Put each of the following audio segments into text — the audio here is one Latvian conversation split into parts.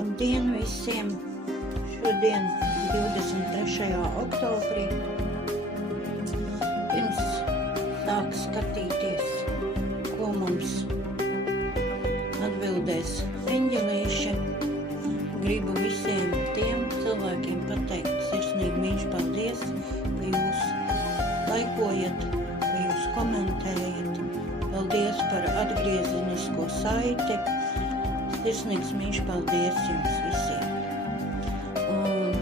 Labdien visiem! Šodien 23. oktobrī. Pirms sāk skatīties, ko mums atbildēs eņģelīši, gribu visiem tiem cilvēkiem pateikt sirsnīgi mīļš paldies, ka jūs laikojat, ka jūs komentējat. Paldies par atgriezenisko saiti. Sirsnīgs mīļš paldies jums visiem. Un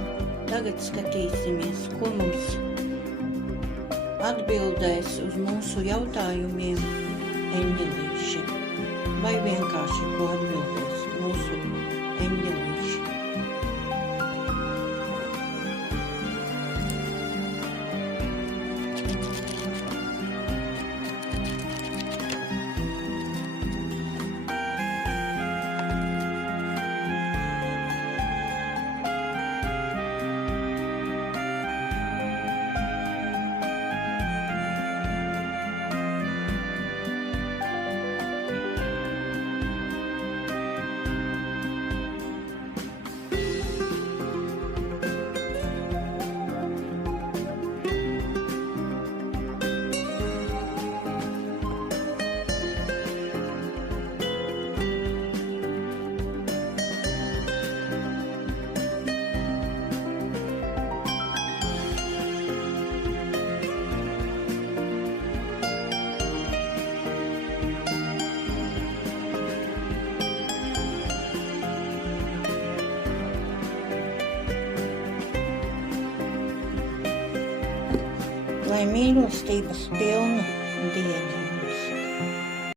tagad skatīsimies, ko mums atbildēs uz mūsu jautājumiem eņģelīši. Vai vienkārši ko atbildēs mūsu eņģelīši. Lai mīlestības pilna